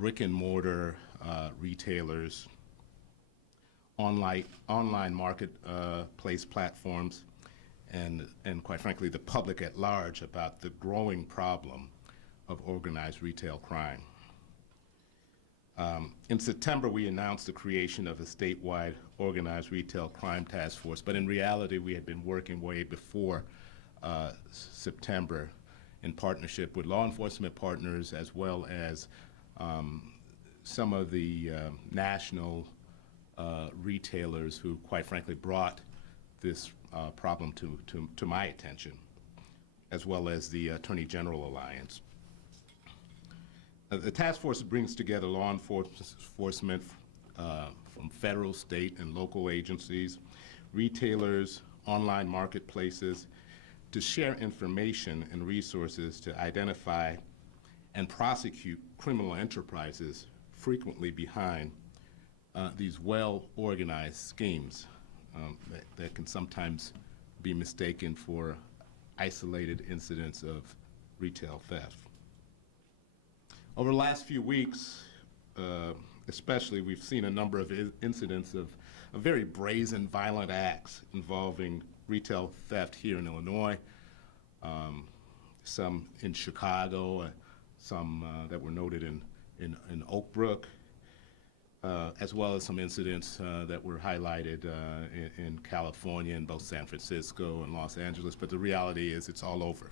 brick and mortar retailers, online marketplace platforms, and quite frankly, the public at large about the growing problem of organized retail crime. In September, we announced the creation of a statewide organized retail crime task force, but in reality, we had been working way before September in partnership with law enforcement partners as well as some of the national retailers who, quite frankly, brought this problem to my attention, as well as the Attorney General Alliance. The task force brings together law enforcement from federal, state, and local agencies, retailers, online marketplaces, to share information and resources to identify and prosecute criminal enterprises frequently behind these well-organized schemes that can sometimes be mistaken for isolated incidents of retail theft. Over the last few weeks, especially, we've seen a number of incidents of very brazen, violent acts involving retail theft here in Illinois, some in Chicago, some that were noted in Oak Brook, as well as some incidents that were highlighted in California, in both San Francisco and Los Angeles, but the reality is it's all over.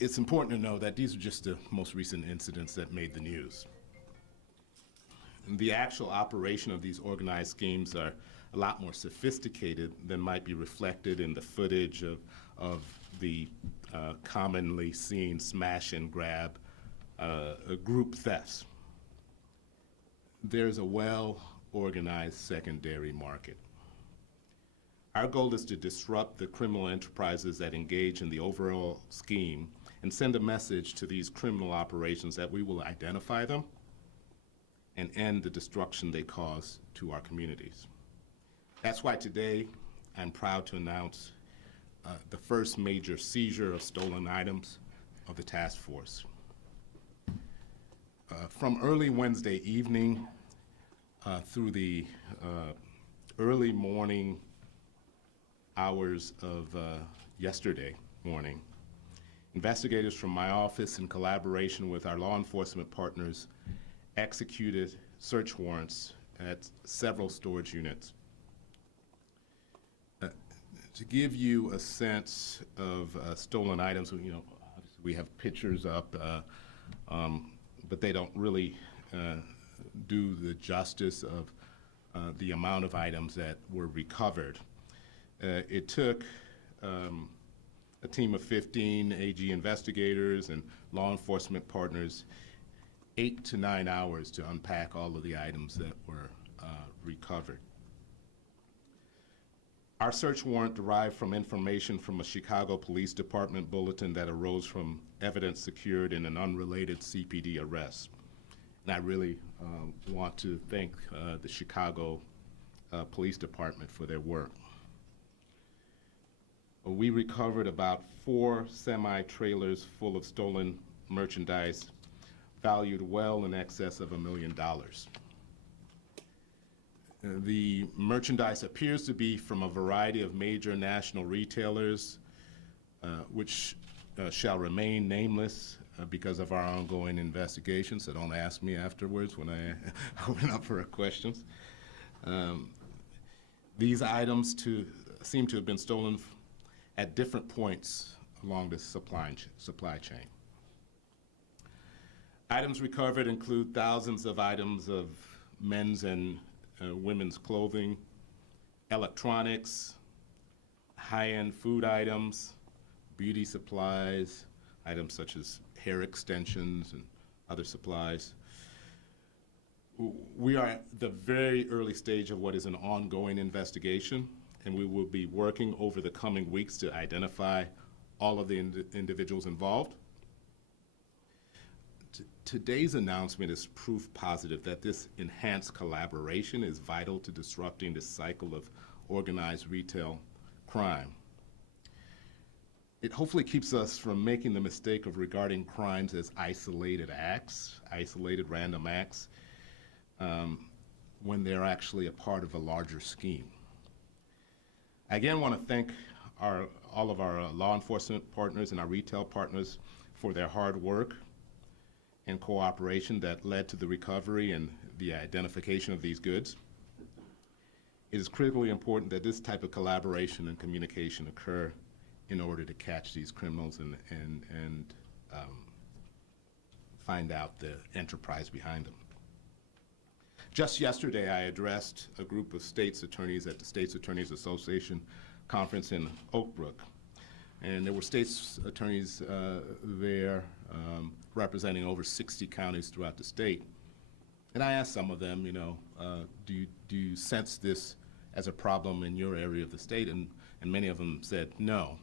It's important to know that these are just the most recent incidents that made the news. And the actual operation of these organized schemes are a lot more sophisticated than might be reflected in the footage of the commonly seen smash and grab group thefts. There's a well-organized secondary market. Our goal is to disrupt the criminal enterprises that engage in the overall scheme and send a message to these criminal operations that we will identify them and end the destruction they cause to our communities. That's why today I'm proud to announce the first major seizure of stolen items of the task force. From early Wednesday evening through the early morning hours of yesterday morning, investigators from my office, in collaboration with our law enforcement partners, executed search warrants at several storage units. To give you a sense of stolen items, obviously we have pictures up, but they don't really do the justice of the amount of items that were recovered. It took a team of 15 AG investigators and law enforcement partners 8 to 9 hours to unpack all of the items that were recovered. Our search warrant derived from information from a Chicago Police Department bulletin that arose from evidence secured in an unrelated CPD arrest. And I really want to thank the Chicago Police Department for their work. We recovered about 4 semi-trailers full of stolen merchandise valued well in excess of $1 million. The merchandise appears to be from a variety of major national retailers, which shall remain nameless because of our ongoing investigation, so don't ask me afterwards when I open up for questions. These items seem to have been stolen at different points along the supply chain. Items recovered include thousands of items of men's and women's clothing, electronics, high-end food items, beauty supplies, items such as hair extensions and other supplies. We are at the very early stage of what is an ongoing investigation, and we will be working over the coming weeks to identify all of the individuals involved. Today's announcement is proof positive that this enhanced collaboration is vital to disrupting the cycle of organized retail crime. it hopefully keeps us from making the mistake of regarding crimes as isolated acts, isolated random acts, when they're actually a part of a larger scheme. I again want to thank all of our law enforcement partners and our retail partners for their hard work and cooperation that led to the recovery and the identification of these goods. It is critically important that this type of collaboration and communication occur in order to catch these criminals and find out the enterprise behind them. Just yesterday, I addressed a group of state's attorneys at the State's Attorneys Association conference in Oak Brook. And there were state's attorneys there representing over 60 counties throughout the state. And I asked some of them, do you sense this as a problem in your area of the state? And many of them said no.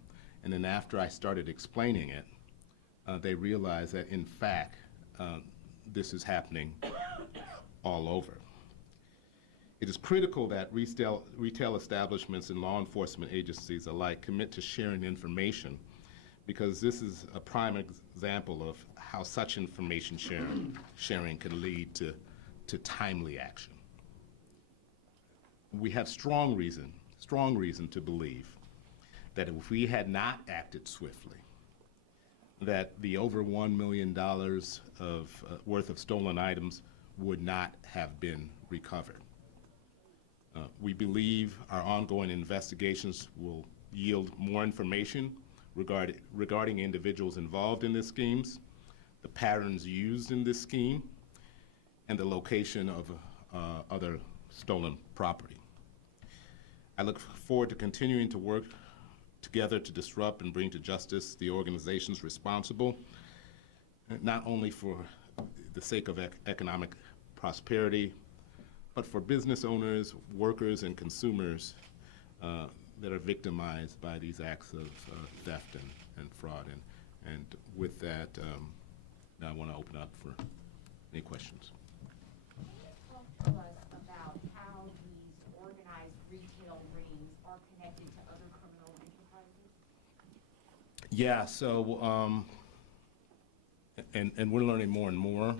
And then after I started explaining it, they realized that in fact, this is happening all over. It is critical that retail establishments and law enforcement agencies alike commit to sharing information, because this is a prime example of how such information sharing can lead to timely action. We have strong reason to believe that if we had not acted swiftly, that the over $1 million worth of stolen items would not have been recovered. We believe our ongoing investigations will yield more information regarding individuals involved in these schemes, the patterns used in this scheme, and the location of other stolen property. I look forward to continuing to work together to disrupt and bring to justice the organizations responsible, not only for the sake of economic prosperity, but for business owners, workers, and consumers that are victimized by these acts of theft and fraud. And with that, now I want to open up for any questions. Talk to us about how these organized retail rings are connected to other criminal enterprises. Yeah, so, and we're learning more and more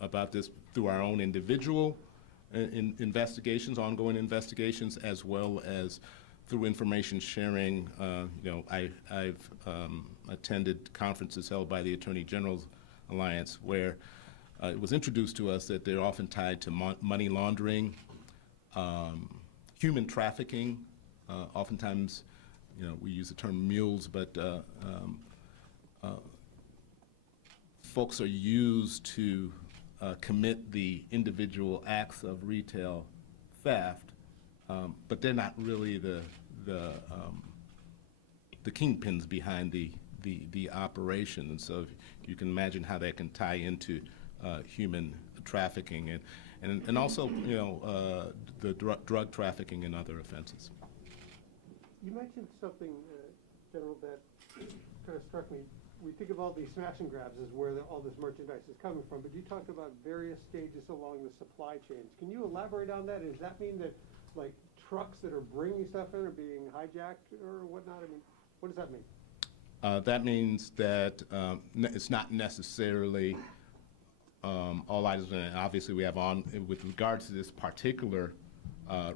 about this through our own individual investigations, ongoing investigations, as well as through information sharing. I've attended conferences held by the Attorney General's Alliance where it was introduced to us that they're often tied to money laundering, human trafficking. Oftentimes, we use the term mules, but folks are used to commit the individual acts of retail theft, but they're not really the kingpins behind the operation. And so you can imagine how that can tie into human trafficking and also the drug trafficking and other offenses. You mentioned something, General, that kind of struck me. We think of all these smash and grabs as where all this merchandise is coming from, but you talked about various stages along the supply chains. Can you elaborate on that? Does that mean that, like, trucks that are bringing stuff in are being hijacked or whatnot? I mean, what does that mean? That means that it's not necessarily all items, and obviously we have with regards to this particular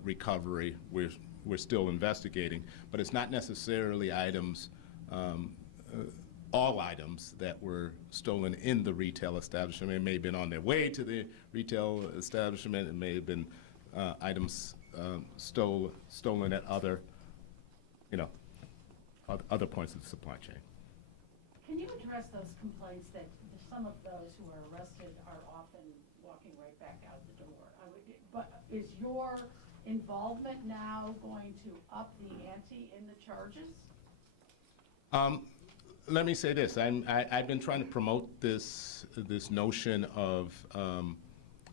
recovery, we're still investigating, but it's not necessarily items, all items that were stolen in the retail establishment. It may have been on their way to the retail establishment. It may have been items stolen at other points of the supply chain. Can you address those complaints that some of those who are arrested are often walking right back out the door? But is your involvement now going to up the ante in the charges? Let me say this. I've been trying to promote this notion of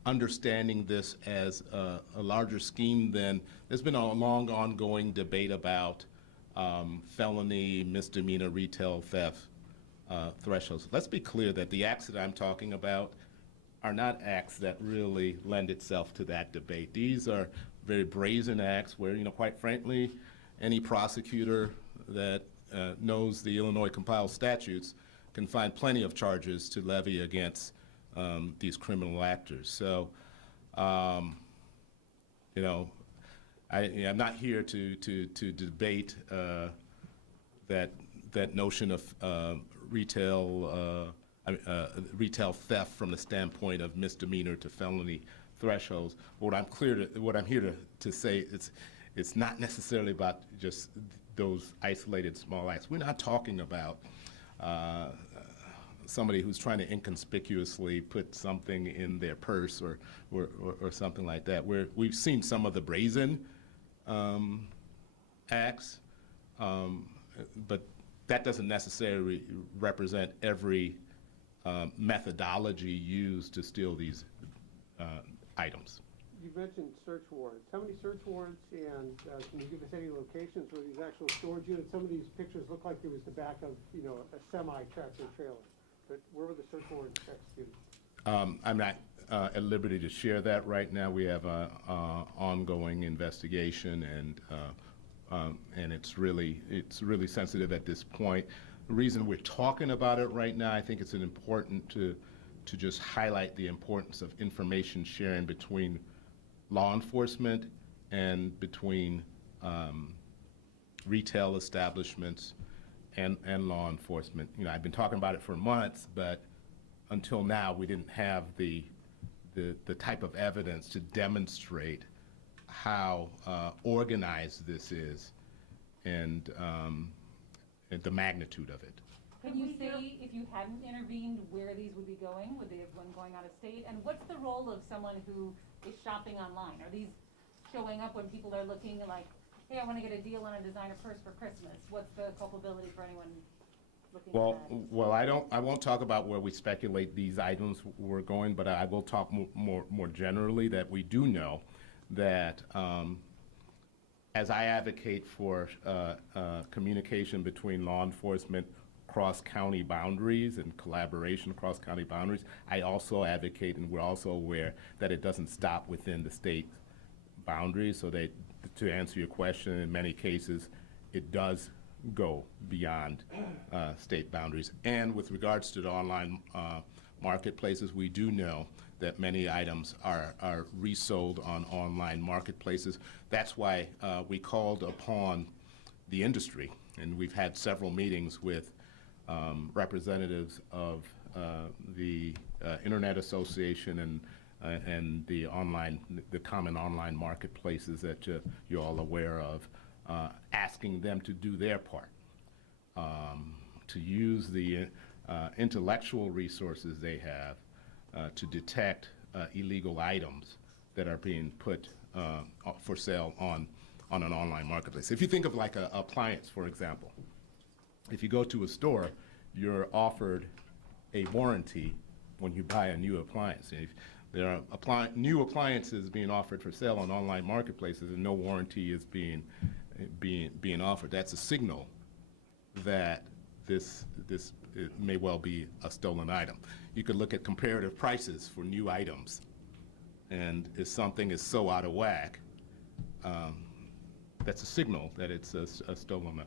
understanding this as a larger scheme than there's been a long ongoing debate about felony, misdemeanor, retail theft thresholds. Let's be clear that the acts that I'm talking about are not acts that really lend itself to that debate. These are very brazen acts where, quite frankly, any prosecutor that knows the Illinois compiled statutes can find plenty of charges to levy against these criminal actors. So, you know, I'm not here to debate that notion of retail theft from the standpoint of misdemeanor to felony thresholds. What I'm here to say it's not necessarily about just those isolated small acts. We're not talking about somebody who's trying to inconspicuously put something in their purse or something like that. We've seen some of the brazen acts, but that doesn't necessarily represent every methodology used to steal these items. You mentioned search warrants. How many search warrants, and can you give us any locations where these actual storage units? Some of these pictures look like it was the back of, you know, a semi-tractor trailer. But where were the search warrants executed? I'm not at liberty to share that right now. We have an ongoing investigation, and it's really sensitive at this point. The reason we're talking about it right now, I think it's important to just highlight the importance of information sharing between law enforcement and between retail establishments and law enforcement. You know, I've been talking about it for months, but until now we didn't have the type of evidence to demonstrate how organized this is and the magnitude of it. Can you say, if you hadn't intervened, where these would be going? Would they have been going out of state? And what's the role of someone who is shopping online? Are these showing up when people are looking like, hey, I want to get a deal on a designer purse for Christmas? What's the culpability for anyone looking at that? Well, I won't talk about where we speculate these items were going, but I will talk more generally that we do know that as I advocate for communication between law enforcement cross-county boundaries and collaboration across county boundaries, I also advocate, and we're also aware, that it doesn't stop within the state boundaries. So that, to answer your question, in many cases, it does go beyond state boundaries. And with regards to the online marketplaces, we do know that many items are resold on online marketplaces. That's why we called upon the industry, and we've had several meetings with representatives of the Internet Association and the common online marketplaces that you're all aware of, asking them to do their part, to use the intellectual resources they have to detect illegal items that are being put for sale on an online marketplace. If you think of like an appliance, for example, if you go to a store, you're offered a warranty when you buy a new appliance. If there are new appliances being offered for sale on online marketplaces and no warranty is being offered, that's a signal that this it may well be a stolen item. You could look at comparative prices for new items, and if something is so out of whack, that's a signal that it's a stolen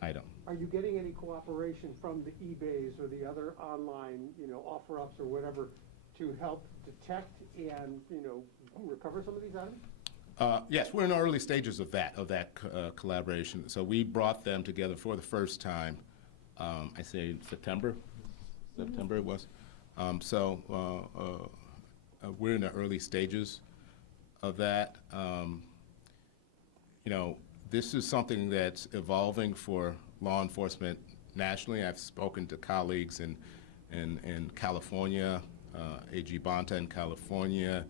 item. Are you getting any cooperation from the eBays or the other online, you know, offer-ups or whatever to help detect and, you know, recover some of these items? Yes, we're in the early stages of that collaboration. So we brought them together for the first time, I say September it was. We're in the early stages of that. You know, this is something that's evolving for law enforcement nationally. I've spoken to colleagues in California, AG Bonta in California,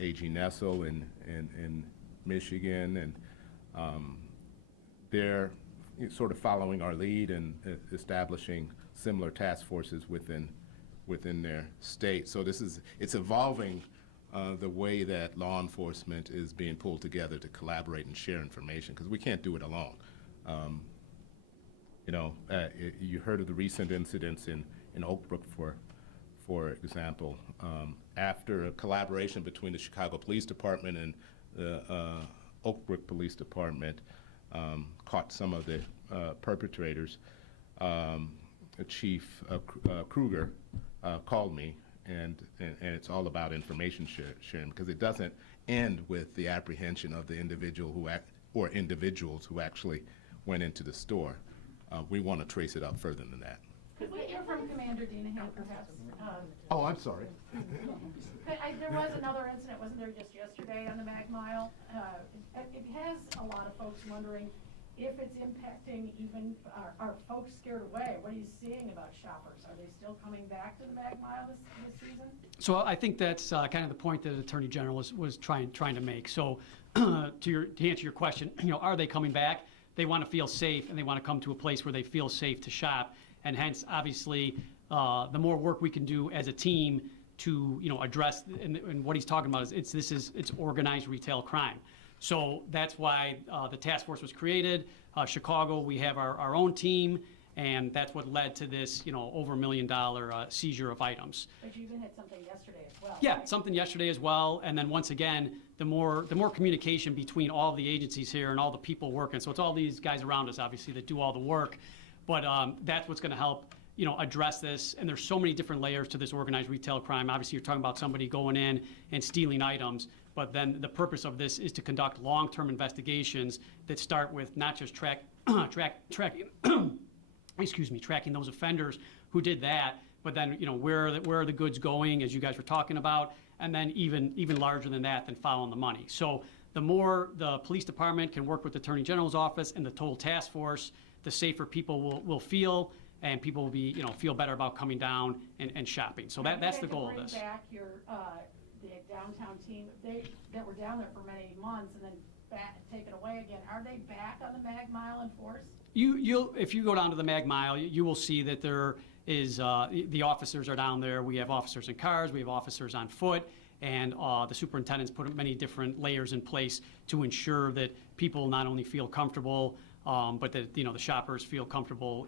AG Nessel in Michigan, and they're sort of following our lead and establishing similar task forces within their state. So it's evolving the way that law enforcement is being pulled together to collaborate and share information, because we can't do it alone. You know, you heard of the recent incidents in Oak Brook, for example. After a collaboration between the Chicago Police Department and the Oak Brook Police Department, caught some of the perpetrators. Chief Kruger called me, and it's all about information sharing, because it doesn't end with the apprehension of the individual or individuals who actually went into the store. We want to trace it up further than that. Could we hear from Commander Dinahan, perhaps? Oh, I'm sorry. There was another incident, wasn't there, just yesterday on the Mag Mile? It has a lot of folks wondering if it's impacting even, are folks scared away? What are you seeing about shoppers? Are they still coming back to the Mag Mile this season? So I think that's kind of the point that the Attorney General was trying to make. So to answer your question, are they coming back? They want to feel safe, and they want to come to a place where they feel safe to shop. And hence, obviously, the more work we can do as a team to address, and what he's talking about is it's organized retail crime. So that's why the task force was created. Chicago, we have our own team, and that's what led to this over $1 million seizure of items. But you even had something yesterday as well. Yeah, right? something yesterday as well, and then once again, the more communication between all the agencies here and all the people working. So it's all these guys around us, obviously, that do all the work. But that's what's going to help, address this. And there's so many different layers to this organized retail crime. Obviously, you're talking about somebody going in and stealing items. But then the purpose of this is to conduct long-term investigations that start with not just tracking tracking those offenders who did that, but then where are the goods going, as you guys were talking about, and then even larger than that, than following the money. So the more the police department can work with the Attorney General's office and the total task force, the safer people will feel, and people will be feel better about coming down and shopping. So that's the goal of this. Bring back your the downtown team that were down there for many months and then take it away again. Are they back on the Mag Mile in force? If you go down to the Mag Mile, you will see that there is the officers are down there. We have officers in cars, we have officers on foot, and the superintendent's put many different layers in place to ensure that people not only feel comfortable, but that the shoppers feel comfortable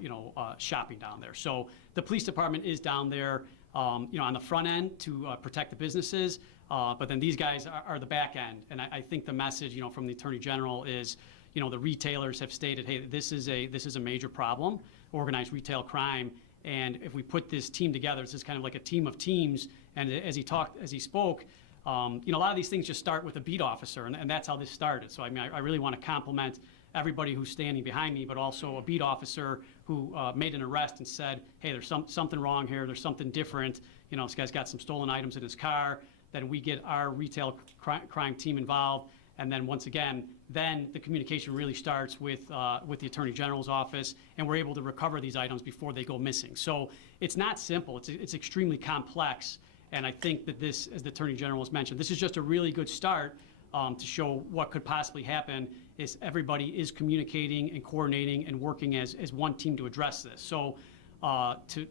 shopping down there. So the police department is down there on the front end to protect the businesses, but then these guys are the back end. And I think the message from the Attorney General is the retailers have stated, hey, this is a major problem, organized retail crime, and if we put this team together, this is kind of like a team of teams. And as he spoke, a lot of these things just start with a beat officer, and that's how this started. So I mean, I really want to compliment everybody who's standing behind me, but also a beat officer who made an arrest and said, hey, there's something wrong here, there's something different. This guy's got some stolen items in his car. Then we get our retail crime team involved, and then once again, then the communication really starts with the Attorney General's office, and we're able to recover these items before they go missing. So it's not simple, it's extremely complex, and I think that this, as the Attorney General has mentioned, this is just a really good start to show what could possibly happen is everybody is communicating and coordinating and working as one team to address this. So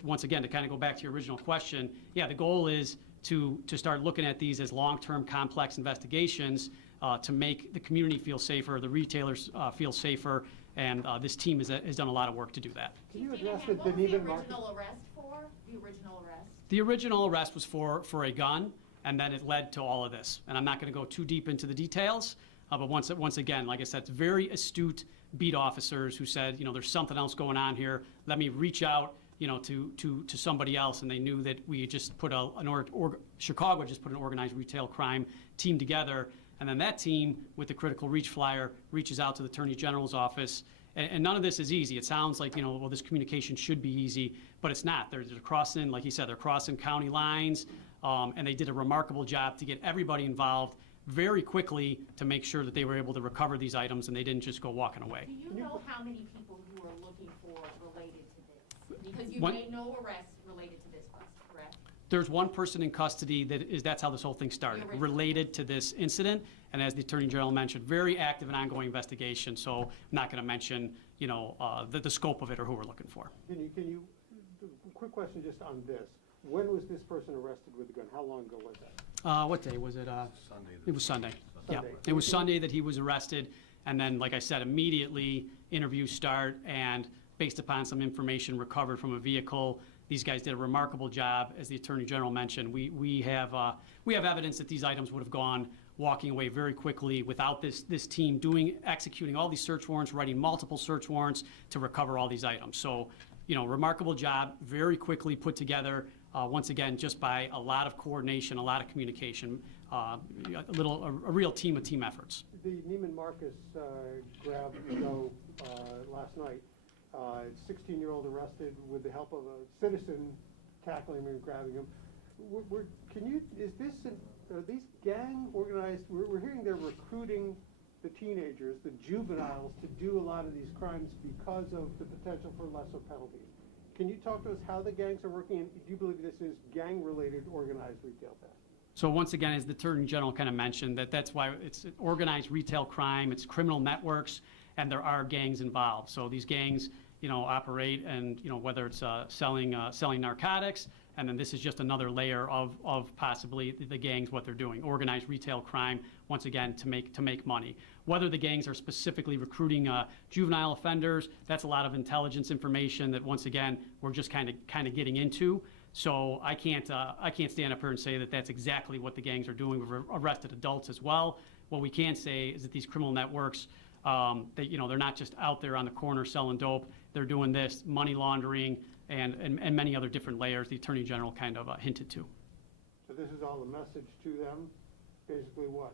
once again, to kind of go back to your original question, yeah, the goal is to start looking at these as long-term complex investigations to make the community feel safer, the retailers feel safer, and this team has done a lot of work to do that. Can you address What was the Neiman Marcus? original arrest for? The original arrest? The original arrest was for a gun, and then it led to all of this. And I'm not going to go too deep into the details, but once again, like I said, it's very astute beat officers who said, there's something else going on here. Let me reach out, to somebody else, and they knew that we just put Chicago just put an organized retail crime team together, and then that team with the critical reach flyer reaches out to the Attorney General's office. And none of this is easy. It sounds like, well, this communication should be easy, but it's not. They're crossing, like you said, they're crossing county lines, and they did a remarkable job to get everybody involved very quickly to make sure that they were able to recover these items and they didn't just go walking away. Do you know how many people you are looking for related to this? Because you One- made no arrests related to this bust, correct? There's one person in custody that's how this whole thing started, The original. related to this incident. And as the Attorney General mentioned, very active and ongoing investigation. So I'm not going to mention, the scope of it or who we're looking for. Can you, quick question just on this. When was this person arrested with a gun? How long ago was that? What day was it? Sunday. It was Sunday. Yeah, Sunday. it was Sunday that he was arrested, and then, like I said, immediately interviews start, and based upon some information recovered from a vehicle, these guys did a remarkable job. As the Attorney General mentioned, we have evidence that these items would have gone walking away very quickly without this team executing all these search warrants, writing multiple search warrants to recover all these items. So, remarkable job, very quickly put together, once again, just by a lot of coordination, a lot of communication, a real team of team efforts. The Neiman Marcus grab last night, 16-year-old arrested with the help of a citizen tackling him and grabbing him. Are these gang organized? We're hearing they're recruiting the teenagers, the juveniles, to do a lot of these crimes because of the potential for lesser penalties. Can you talk to us how the gangs are working, and do you believe this is gang-related organized retail theft? So once again, as the Attorney General kind of mentioned, that's why it's organized retail crime, it's criminal networks, and there are gangs involved. So these gangs, operate, and whether it's selling narcotics, and then this is just another layer of possibly the gangs, what they're doing, organized retail crime, once again, to make money. Whether the gangs are specifically recruiting juvenile offenders, that's a lot of intelligence information that, once again, we're just kind of getting into. So I can't stand up here and say that that's exactly what the gangs are doing. We've arrested adults as well. What we can say is that these criminal networks, they're not just out there on the corner selling dope. They're doing this, money laundering, and many other different layers the Attorney General kind of hinted to. So this is all a message to them? Basically what?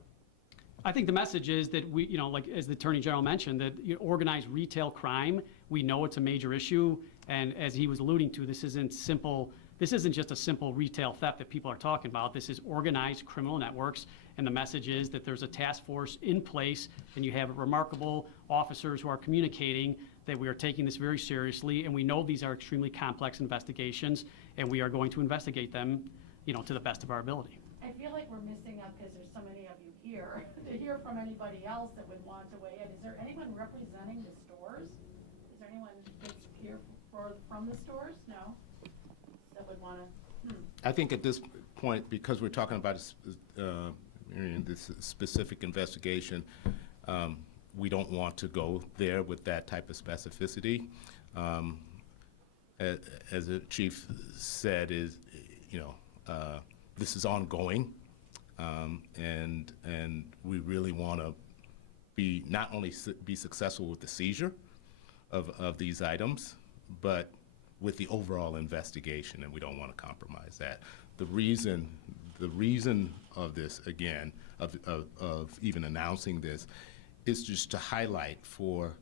I think the message is that we, like as the Attorney General mentioned, that organized retail crime, we know it's a major issue, and as he was alluding to, this isn't just a simple retail theft that people are talking about. This is organized criminal networks, and the message is that there's a task force in place, and you have remarkable officers who are communicating that we are taking this very seriously, and we know these are extremely complex investigations, and we are going to investigate them, to the best of our ability. I feel like we're missing out because there's so many of you here, to hear from anybody else that would want to weigh in. Is there anyone representing the stores? Is there anyone that's here from the stores? No? That would want to? I think at this point, because we're talking about this specific investigation, we don't want to go there with that type of specificity. As the chief said, this is ongoing, and we really want to be not only be successful with the seizure of these items, but with the overall investigation, and we don't want to compromise that. The reason of this, again, of even announcing this, is just to highlight for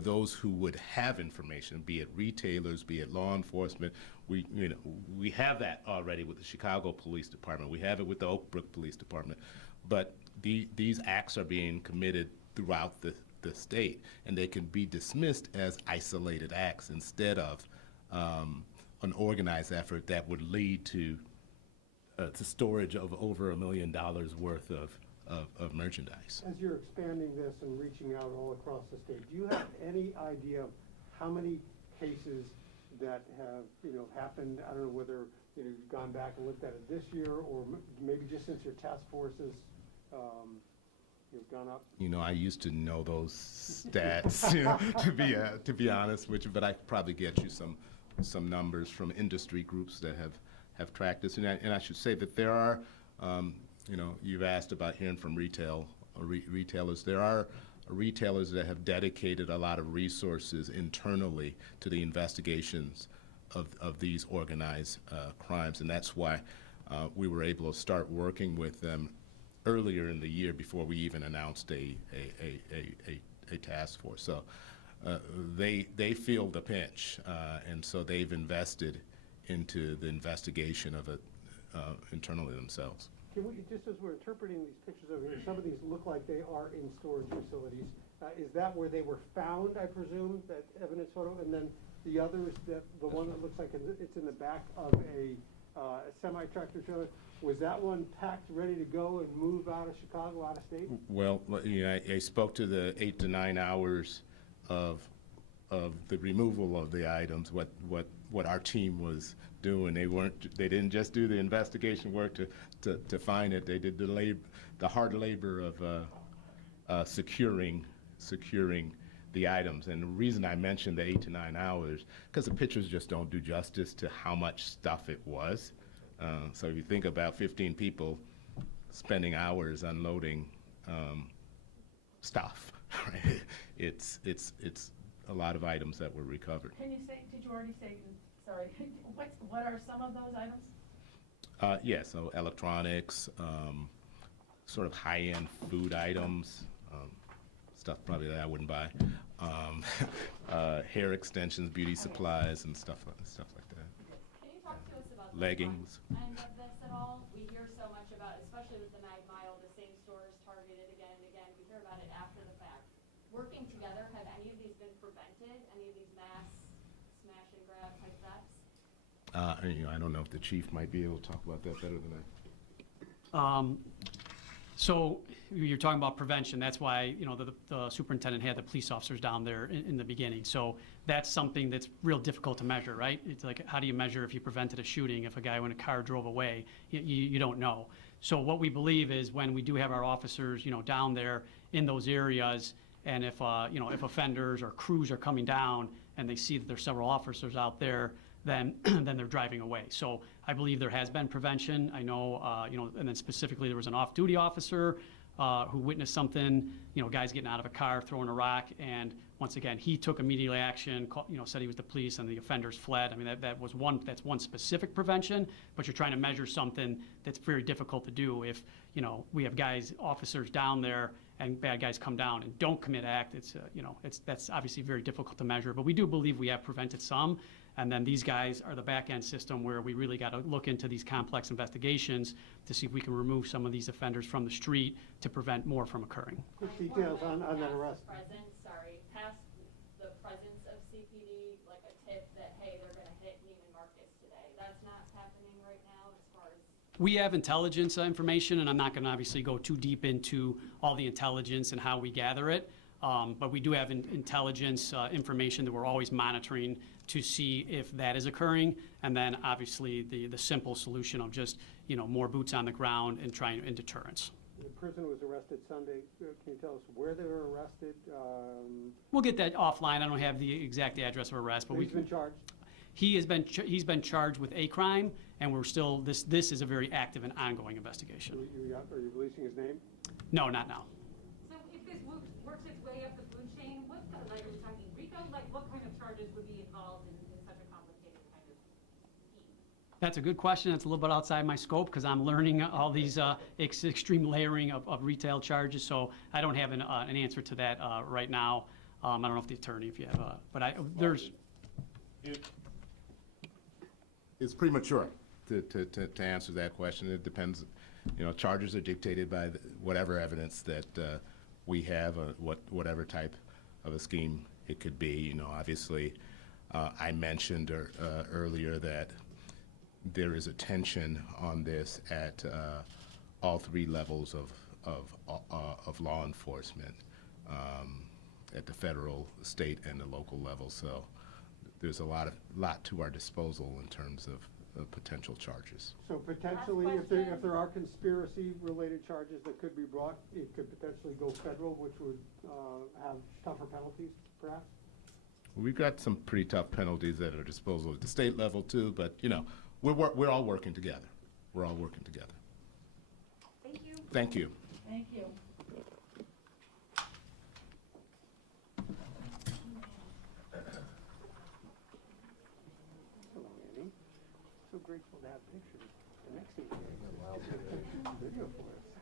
those who would have information, be it retailers, be it law enforcement. We have that already with the Chicago Police Department. We have it with the Oak Brook Police Department. But these acts are being committed throughout the state, and they can be dismissed as isolated acts instead of an organized effort that would lead to storage of over $1 million worth of merchandise. As you're expanding this and reaching out all across the state, do you have any idea of how many cases that have happened? I don't know whether you've gone back and looked at it this year, or maybe just since your task force has gone up. I used to know those stats, to be honest with you, but I could probably get you some numbers from industry groups that have tracked this. And I should say that there are, you've asked about hearing from retailers. There are retailers that have dedicated a lot of resources internally to the investigations of these organized crimes, and that's why we were able to start working with them earlier in the year before we even announced a task force. So they feel the pinch, and so they've invested into the investigation of it internally themselves. Can we, just as we're interpreting these pictures over here, some of these look like they are in storage facilities. Is that where they were found, I presume, that evidence photo? And then the other is the one that looks like it's in the back of a semi-tractor trailer. Was that one packed, ready to go and move out of Chicago, out of state? Well, I spoke to the 8 to 9 hours of the removal of the items, what our team was doing. They didn't just do the investigation work to find it. They did the hard labor of securing the items. And the reason I mentioned the 8 to 9 hours, because the pictures just don't do justice to how much stuff it was. So if you think about 15 people spending hours unloading stuff. Right? It's a lot of items that were recovered. Can you say, did you already say, sorry, what are some of those items? Yeah, so electronics, sort of high-end food items, stuff probably that I wouldn't buy, hair extensions, beauty supplies, and stuff like that. Can you talk to us about the Leggings. front end of this at all? We hear so much about, especially with the Mag Mile, the same stores targeted again and again. We hear about it after the fact. Working together, have any of these been prevented? Any of these mass smash and grab type thefts? I don't know if the chief might be able to talk about that better than I. So you're talking about prevention. That's why, the superintendent had the police officers down there in the beginning. So that's something that's real difficult to measure, right? It's like, how do you measure if you prevented a shooting? If a guy in a car drove away, you don't know. So what we believe is when we do have our officers, down there in those areas, and if offenders or crews are coming down and they see that there's several officers out there, then they're driving away. So I believe there has been prevention. I know, and then specifically there was an off-duty officer who witnessed something, guys getting out of a car, throwing a rock, and once again, he took immediate action, said he was the police, and the offenders fled. I mean, that's one specific prevention, but you're trying to measure something that's very difficult to do. If, we have officers down there, and bad guys come down and don't commit act, that's obviously very difficult to measure, but we do believe we have prevented some. And then these guys are the back-end system where we really got to look into these complex investigations to see if we can remove some of these offenders from the street to prevent more from occurring. Quick details on that arrest. Past the presence of CPD, like a tip that, hey, they're gonna hit Neiman Marcus today. That's not happening right now as far as. We have intelligence information, and I'm not going to obviously go too deep into all the intelligence and how we gather it, but we do have intelligence information that we're always monitoring to see if that is occurring, and then obviously the simple solution of just more boots on the ground and trying in deterrence. The person was arrested Sunday. Can you tell us where they were arrested? We'll get that offline. I don't have the exact address of arrest, but He's been charged. he's been charged with a crime, and we're still this is a very active and ongoing investigation. Are you releasing his name? No, not now. So if this works its way up the food chain, what's the, like, are we talking RICO? Like, what kind of charges would be involved in such a complicated kind of scheme? That's a good question. It's a little bit outside my scope because I'm learning all these extreme layering of retail charges. So I don't have an answer to that right now. I don't know if the attorney, if you have, but there's. It's premature to answer that question. It depends. Charges are dictated by whatever evidence that we have, whatever type of a scheme it could be. Obviously, I mentioned earlier that there is attention on this at all three levels of law enforcement, at the federal, state, and the local level. So there's a lot to our disposal in terms of potential charges. So potentially, if there are conspiracy-related charges that could be brought, it could potentially go federal, which would have tougher penalties, perhaps? We've got some pretty tough penalties at our disposal at the state level too, but we're all working together. We're all working together. Thank you. Thank you. Thank you. Hello, Annie. So grateful to have pictures. The next thing, video for us.